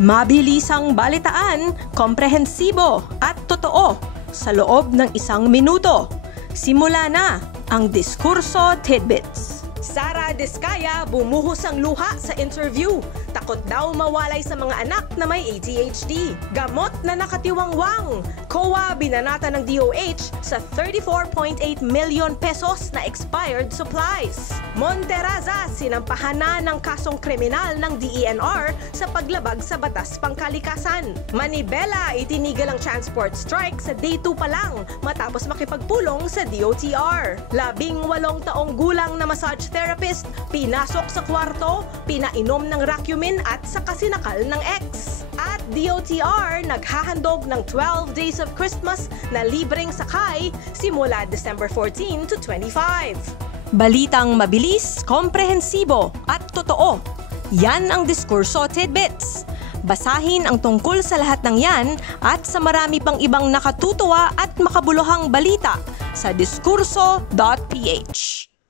Mabilisang balitaan, komprehensibo at totoo sa loob ng 1 minuto. Simula na ang Diskurso Tidbits. Sara Diskaya bumuhos ang luha sa interview. Takot daw mawalay sa mga anak na may ADHD. Gamot na nakatiwangwang. COA binanata ng DOH sa 34.8 million pesos na expired supplies. Monteraza sinampahan na ng kasong kriminal ng DENR sa paglabag sa batas pangkalikasan. Manibela itinigil ang transport strike sa day 2 pa lang matapos makipagpulong sa DOTR. 18 taong gulang na massage therapist pinasok sa kwarto, pinainom ng Racumin at sa kasinakal ng ex. At DOTR naghahandog ng 12 Days of Christmas na libreng sakay simula December 14 to 25. Balitang mabilis, komprehensibo at totoo. Yan ang Diskurso Tidbits. Basahin ang tungkol sa lahat ng yan at sa marami pang ibang nakatutuwa at makabuluhang balita sa diskurso.ph.